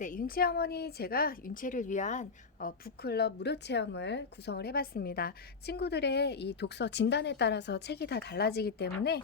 네, 윤채 어머니, 제가 윤채를 위한 북클럽 무료 체험을 구성을 해봤습니다. 친구들의 이 독서 진단에 따라서 책이 다 달라지기 때문에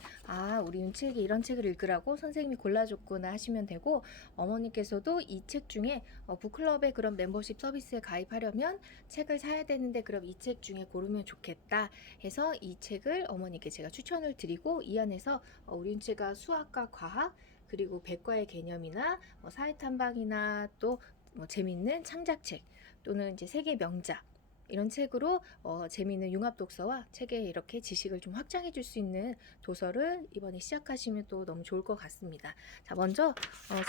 우리 윤채에게 이런 책을 읽으라고 선생님이 골라줬구나 하시면 되고, 어머니께서도 이 책 중에 북클럽의 그런 멤버십 서비스에 가입하려면 책을 사야 되는데 그럼 이 책 중에 고르면 좋겠다 해서 이 책을 어머니께 제가 추천을 드리고, 이 안에서 우리 윤채가 수학과 과학 그리고 백과의 개념이나 사회탐방이나 또 재밌는 창작책 또는 이제 세계 명작 이런 책으로 재미있는 융합 독서와 책에 이렇게 지식을 좀 확장해 줄 수 있는 도서를 이번에 시작하시면 또 너무 좋을 것 같습니다. 자, 먼저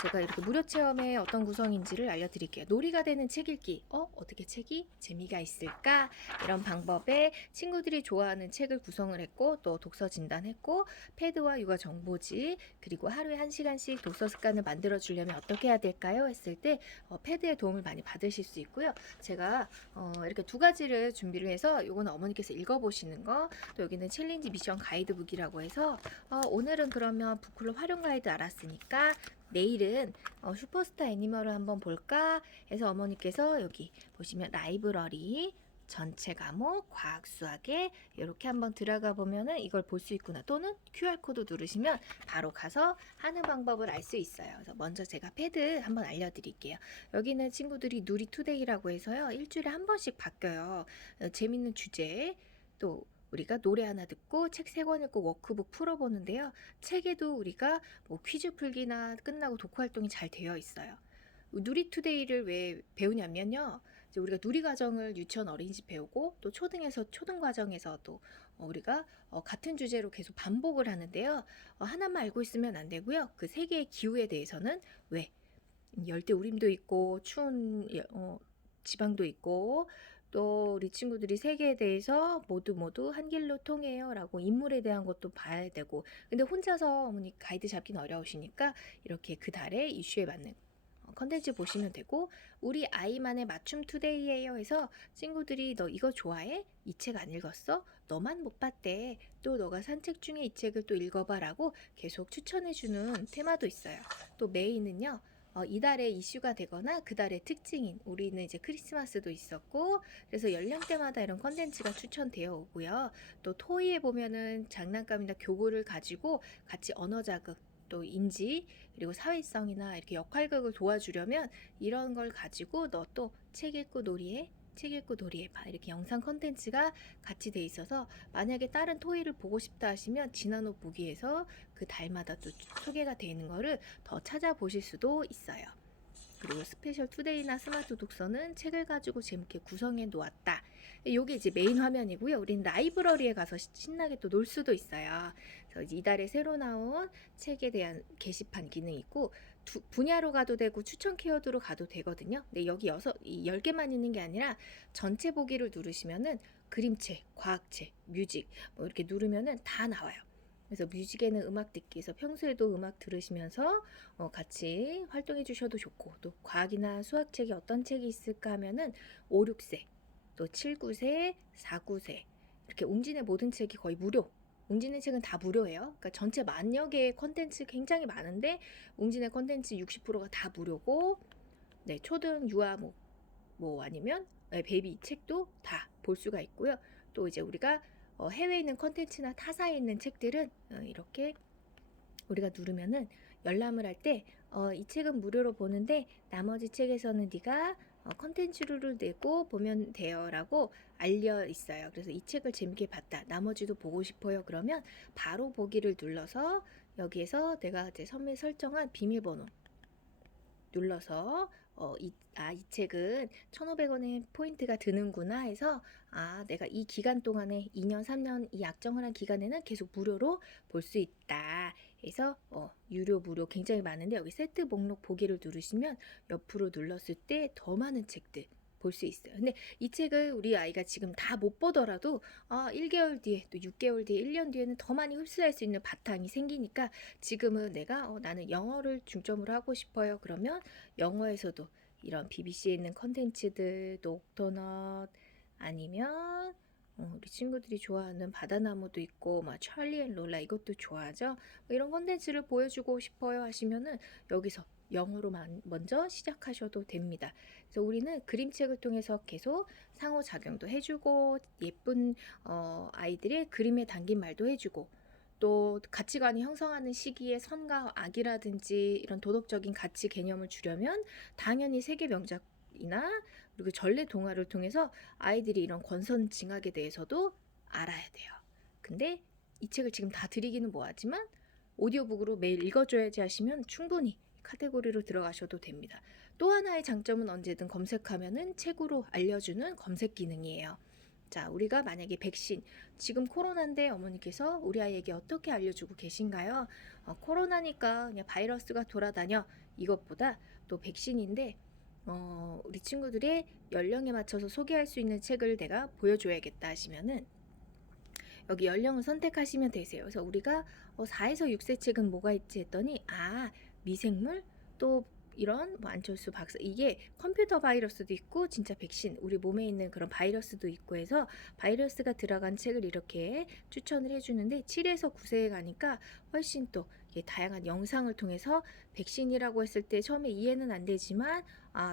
제가 이렇게 무료 체험의 어떤 구성인지를 알려드릴게요. 놀이가 되는 책 읽기. 어떻게 책이 재미가 있을까? 이런 방법에 친구들이 좋아하는 책을 구성을 했고, 또 독서 진단했고, 패드와 육아 정보지, 그리고 하루에 1시간씩 독서 습관을 만들어 주려면 어떻게 해야 될까요? 했을 때 패드의 도움을 많이 받으실 수 있고요. 제가 이렇게 두 가지를 준비를 해서, 요거는 어머니께서 읽어보시는 거, 또 여기는 챌린지 미션 가이드북이라고 해서 오늘은 그러면 북클럽 활용 가이드 알았으니까 내일은 슈퍼스타 애니멀을 한번 볼까 해서 어머니께서 여기 보시면 라이브러리 전체 과목 과학 수학에 이렇게 한번 들어가 보면은 이걸 볼 수 있구나, 또는 QR코드 누르시면 바로 가서 하는 방법을 알 수 있어요. 그래서 먼저 제가 패드 한번 알려드릴게요. 여기는 친구들이 누리투데이라고 해서요, 일주일에 한 번씩 바뀌어요. 재밌는 주제, 또 우리가 노래 하나 듣고 책 3권 읽고 워크북 풀어보는데요. 책에도 우리가 뭐 퀴즈 풀기나 끝나고 독후 활동이 잘 되어 있어요. 누리투데이를 왜 배우냐면요, 이제 우리가 누리과정을 유치원 어린이집 배우고, 또 초등에서 초등과정에서도 우리가 같은 주제로 계속 반복을 하는데요. 하나만 알고 있으면 안 되고요. 그 세계의 기후에 대해서는 왜 열대우림도 있고 추운 지방도 있고, 또 우리 친구들이 세계에 대해서 모두 한 길로 통해요 라고 인물에 대한 것도 봐야 되고, 근데 혼자서 어머니 가이드 잡기는 어려우시니까 이렇게 그 달의 이슈에 맞는 컨텐츠 보시면 되고, 우리 아이만의 맞춤 투데이예요 해서 친구들이 너 이거 좋아해? 이 책 안 읽었어? 너만 못 봤대. 또 너가 산 책 중에 이 책을 또 읽어봐 라고 계속 추천해주는 테마도 있어요. 또 메인은요, 이달의 이슈가 되거나 그 달의 특징인, 우리는 이제 크리스마스도 있었고, 그래서 연령대마다 이런 컨텐츠가 추천되어 오고요. 또 토이에 보면은 장난감이나 교구를 가지고 같이 언어 자극, 또 인지, 그리고 사회성이나 이렇게 역할극을 도와주려면 이런 걸 가지고 너 또 책 읽고 놀이해, 책 읽고 놀이해봐, 이렇게 영상 컨텐츠가 같이 돼 있어서, 만약에 다른 토이를 보고 싶다 하시면 지난호 보기에서 그 달마다 또 소개가 되어 있는 거를 더 찾아보실 수도 있어요. 그리고 스페셜 투데이나 스마트 독서는 책을 가지고 재밌게 구성해 놓았다. 이게 이제 메인 화면이고요. 우린 라이브러리에 가서 신나게 또 놀 수도 있어요. 그래서 이제 이달에 새로 나온 책에 대한 게시판 기능이 있고, 분야로 가도 되고 추천 키워드로 가도 되거든요. 근데 여기 10개만 있는 게 아니라 전체 보기를 누르시면은 그림책, 과학책, 뮤직 뭐 이렇게 누르면은 다 나와요. 그래서 뮤직에는 음악 듣기에서 평소에도 음악 들으시면서 같이 활동해 주셔도 좋고, 또 과학이나 수학책이 어떤 책이 있을까 하면은 5, 6세, 또 7, 9세, 4, 9세 이렇게 웅진의 모든 책이 거의 무료. 웅진의 책은 다 무료예요. 그러니까 전체 만여 개의 컨텐츠 굉장히 많은데 웅진의 컨텐츠 60%가 다 무료고, 네, 초등 유아 뭐 아니면 베이비 책도 다 볼 수가 있고요. 또 이제 우리가 해외에 있는 컨텐츠나 타사에 있는 책들은 이렇게 우리가 누르면은 열람을 할 때 이 책은 무료로 보는데 나머지 책에서는 네가 컨텐츠료를 내고 보면 돼요 라고 알려 있어요. 그래서 이 책을 재밌게 봤다, 나머지도 보고 싶어요 그러면 바로 보기를 눌러서 여기에서 내가 이제 선물 설정한 비밀번호 눌러서 이 책은 1,500원의 포인트가 드는구나 해서, 내가 이 기간 동안에 2년, 3년 이 약정을 한 기간에는 계속 무료로 볼 수 있다. 해서 유료, 무료 굉장히 많은데, 여기 세트 목록 보기를 누르시면 옆으로 눌렀을 때 더 많은 책들 볼 수 있어요. 근데 이 책을 우리 아이가 지금 다 못 보더라도 1개월 뒤에, 또 6개월 뒤에, 1년 뒤에는 더 많이 흡수할 수 있는 바탕이 생기니까, 지금은 내가 나는 영어를 중점으로 하고 싶어요 그러면 영어에서도 이런 BBC에 있는 컨텐츠들, 녹터넛, 아니면 우리 친구들이 좋아하는 바다나무도 있고, 막 찰리 앤 롤라 이것도 좋아하죠. 이런 컨텐츠를 보여주고 싶어요 하시면은 여기서 영어로 먼저 시작하셔도 됩니다. 그래서 우리는 그림책을 통해서 계속 상호작용도 해주고 예쁜 아이들의 그림에 담긴 말도 해주고 또 가치관이 형성하는 시기에 선과 악이라든지 이런 도덕적인 가치 개념을 주려면 당연히 세계 명작이나 그리고 전래 동화를 통해서 아이들이 이런 권선징악에 대해서도 알아야 돼요. 근데 이 책을 지금 다 드리기는 뭐하지만 오디오북으로 매일 읽어줘야지 하시면 충분히 카테고리로 들어가셔도 됩니다. 또 하나의 장점은 언제든 검색하면은 책으로 알려주는 검색 기능이에요. 자, 우리가 만약에 백신, 지금 코로나인데 어머니께서 우리 아이에게 어떻게 알려주고 계신가요? 코로나니까 그냥 바이러스가 돌아다녀. 이것보다 또 백신인데 우리 친구들의 연령에 맞춰서 소개할 수 있는 책을 내가 보여줘야겠다 하시면은 여기 연령을 선택하시면 되세요. 그래서 우리가 4에서 6세 책은 뭐가 있지 했더니 미생물 또 이런 안철수 박사 이게 컴퓨터 바이러스도 있고 진짜 백신 우리 몸에 있는 그런 바이러스도 있고 해서 바이러스가 들어간 책을 이렇게 추천을 해주는데 7에서 9세에 가니까 훨씬 또 다양한 영상을 통해서 백신이라고 했을 때 처음에 이해는 안 되지만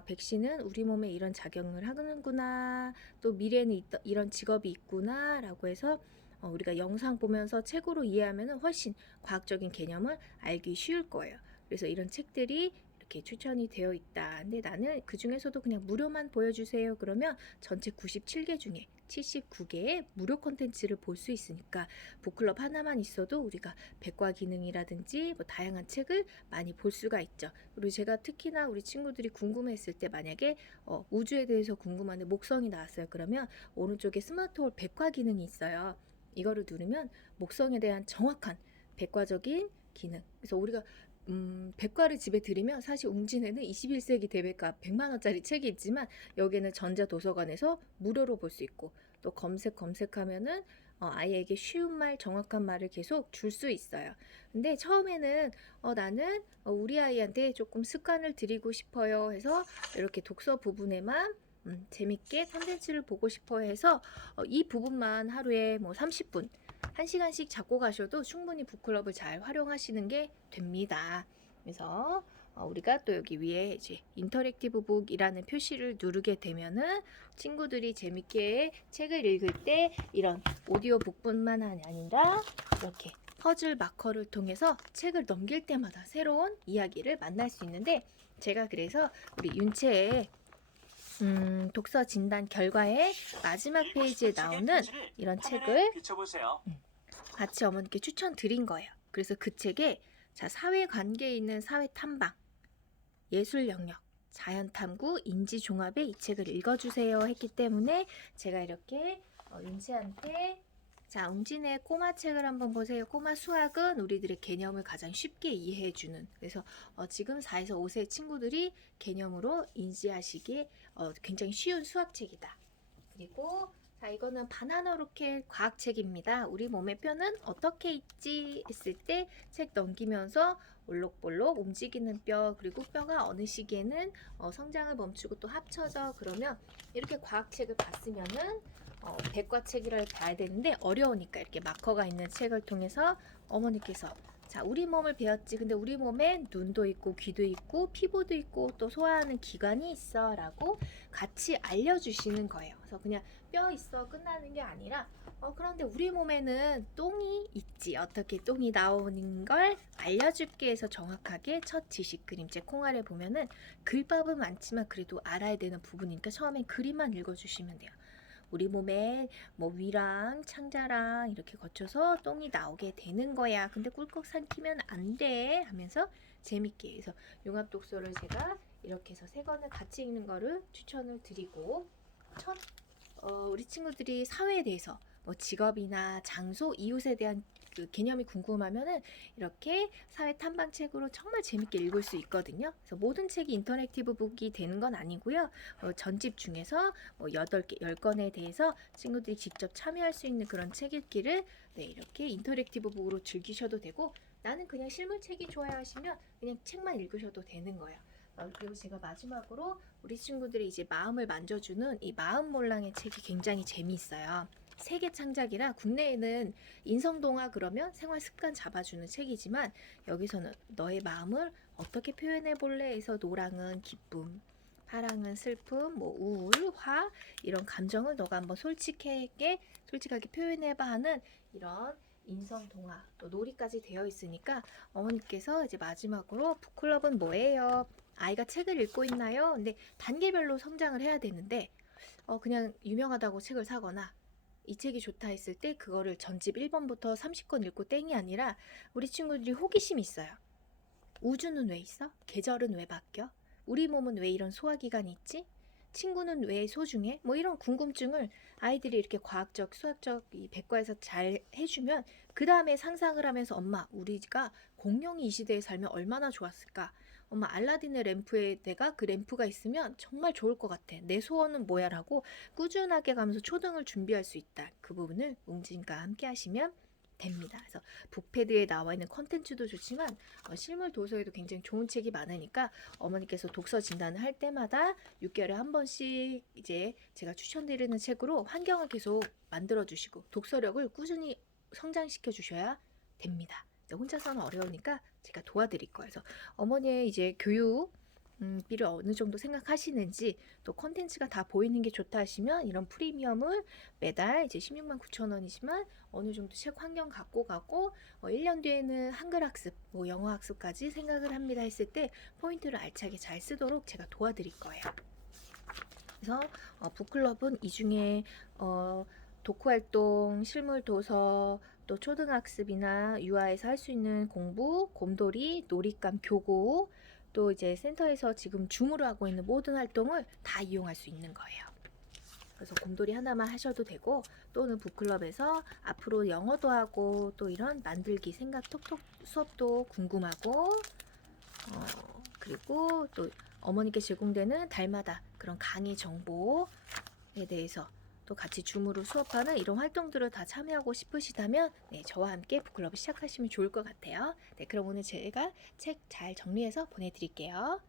백신은 우리 몸에 이런 작용을 하는구나 또 미래에는 이런 직업이 있구나 라고 해서 우리가 영상 보면서 책으로 이해하면 훨씬 과학적인 개념을 알기 쉬울 거예요. 그래서 이런 책들이 이렇게 추천이 되어 있다. 근데 나는 그 중에서도 그냥 무료만 보여주세요. 그러면 전체 97개 중에 79개의 무료 콘텐츠를 볼 수 있으니까 북클럽 하나만 있어도 우리가 백과 기능이라든지 뭐 다양한 책을 많이 볼 수가 있죠. 그리고 제가 특히나 우리 친구들이 궁금했을 때 만약에 우주에 대해서 궁금한데 목성이 나왔어요. 그러면 오른쪽에 스마트홀 백과 기능이 있어요. 이거를 누르면 목성에 대한 정확한 백과적인 기능. 그래서 우리가 백과를 집에 들이면 사실 웅진에는 21세기 대백과 100만 원짜리 책이 있지만 여기는 전자도서관에서 무료로 볼 수 있고 또 검색하면은 아이에게 쉬운 말, 정확한 말을 계속 줄 수 있어요. 근데 처음에는 나는 우리 아이한테 조금 습관을 들이고 싶어요 해서 이렇게 독서 부분에만 재밌게 콘텐츠를 보고 싶어 해서 이 부분만 하루에 뭐 30분 1시간씩 잡고 가셔도 충분히 북클럽을 잘 활용하시는 게 됩니다. 그래서 우리가 또 여기 위에 이제 인터랙티브 북이라는 표시를 누르게 되면은 친구들이 재밌게 책을 읽을 때 이런 오디오 북뿐만 아니라 이렇게 퍼즐 마커를 통해서 책을 넘길 때마다 새로운 이야기를 만날 수 있는데 제가 그래서 우리 윤채의 독서 진단 결과의 마지막 페이지에 나오는 이런 책을 같이 어머니께 추천드린 거예요. 그래서 그 책에 사회 관계에 있는 사회 탐방, 예술 영역, 자연 탐구, 인지 종합에 이 책을 읽어주세요 했기 때문에 제가 이렇게 윤채한테 웅진의 꼬마 책을 한번 보세요. 꼬마 수학은 우리들의 개념을 가장 쉽게 이해해주는 그래서 지금 4에서 5세 친구들이 개념으로 인지하시기에 굉장히 쉬운 수학책이다. 그리고 이거는 바나나 로켓 과학책입니다. 우리 몸의 뼈는 어떻게 있지 했을 때 책 넘기면서 올록볼록 움직이는 뼈 그리고 뼈가 어느 시기에는 성장을 멈추고 또 합쳐져 그러면 이렇게 과학책을 봤으면은 백과책이라 봐야 되는데 어려우니까 이렇게 마커가 있는 책을 통해서 어머니께서 우리 몸을 배웠지. 근데 우리 몸엔 눈도 있고 귀도 있고 피부도 있고 또 소화하는 기관이 있어 라고 같이 알려주시는 거예요. 그래서 그냥 뼈 있어 끝나는 게 아니라 그런데 우리 몸에는 똥이 있지. 어떻게 똥이 나오는 걸 알려줄게 해서 정확하게 첫 지식 그림책 콩알에 보면은 글밥은 많지만 그래도 알아야 되는 부분이니까 처음엔 그림만 읽어주시면 돼요. 우리 몸에 뭐 위랑 창자랑 이렇게 거쳐서 똥이 나오게 되는 거야. 근데 꿀꺽 삼키면 안 돼 하면서 재밌게 해서 융합 독서를 제가 이렇게 해서 3권을 같이 읽는 거를 추천을 드리고 우리 친구들이 사회에 대해서 뭐 직업이나 장소, 이웃에 대한 그 개념이 궁금하면은 이렇게 사회 탐방책으로 정말 재밌게 읽을 수 있거든요. 그래서 모든 책이 인터랙티브 북이 되는 건 아니고요. 전집 중에서 뭐 8개, 10권에 대해서 친구들이 직접 참여할 수 있는 그런 책 읽기를 이렇게 인터랙티브 북으로 즐기셔도 되고 나는 그냥 실물책이 좋아요 하시면 그냥 책만 읽으셔도 되는 거예요. 그리고 제가 마지막으로 우리 친구들이 이제 마음을 만져주는 이 마음 몰랑의 책이 굉장히 재미있어요. 세계 창작이라 국내에는 인성동화 그러면 생활 습관 잡아주는 책이지만 여기서는 너의 마음을 어떻게 표현해 볼래 해서 노랑은 기쁨, 파랑은 슬픔, 뭐 우울, 화 이런 감정을 너가 한번 솔직하게 표현해봐 하는 이런 인성 동화 또 놀이까지 되어 있으니까 어머니께서 이제 마지막으로 북클럽은 뭐예요? 아이가 책을 읽고 있나요? 근데 단계별로 성장을 해야 되는데 그냥 유명하다고 책을 사거나 이 책이 좋다 했을 때 그거를 전집 1번부터 30권 읽고 땡이 아니라 우리 친구들이 호기심이 있어요. 우주는 왜 있어? 계절은 왜 바뀌어? 우리 몸은 왜 이런 소화기관이 있지? 친구는 왜 소중해? 뭐 이런 궁금증을 아이들이 이렇게 과학적, 수학적 이 백과에서 잘 해주면 그 다음에 상상을 하면서 엄마, 우리가 공룡이 이 시대에 살면 얼마나 좋았을까? 엄마, 알라딘의 램프에 내가 그 램프가 있으면 정말 좋을 것 같아. 내 소원은 뭐야? 라고 꾸준하게 가면서 초등을 준비할 수 있다. 그 부분을 웅진과 함께 하시면 됩니다. 그래서 북패드에 나와 있는 컨텐츠도 좋지만 실물 도서에도 굉장히 좋은 책이 많으니까 어머니께서 독서 진단을 할 때마다 6개월에 한 번씩 이제 제가 추천드리는 책으로 환경을 계속 만들어 주시고 독서력을 꾸준히 성장시켜 주셔야 됩니다. 혼자서는 어려우니까 제가 도와드릴 거예요. 그래서 어머니의 이제 교육 비를 어느 정도 생각하시는지 또 컨텐츠가 다 보이는 게 좋다 하시면 이런 프리미엄을 매달 이제 16만 9천 원이지만 어느 정도 책 환경 갖고 가고 1년 뒤에는 한글 학습, 뭐 영어 학습까지 생각을 합니다 했을 때 포인트를 알차게 잘 쓰도록 제가 도와드릴 거예요. 그래서 북클럽은 이 중에 독후 활동, 실물 도서, 또 초등학습이나 유아에서 할 수 있는 공부, 곰돌이, 놀잇감, 교구, 또 이제 센터에서 지금 줌으로 하고 있는 모든 활동을 다 이용할 수 있는 거예요. 그래서 곰돌이 하나만 하셔도 되고 또는 북클럽에서 앞으로 영어도 하고 또 이런 만들기 생각 톡톡 수업도 궁금하고 그리고 또 어머니께 제공되는 달마다 그런 강의 정보에 대해서 또 같이 줌으로 수업하는 이런 활동들을 다 참여하고 싶으시다면 저와 함께 북클럽을 시작하시면 좋을 것 같아요. 그럼 오늘 제가 책 잘 정리해서 보내드릴게요.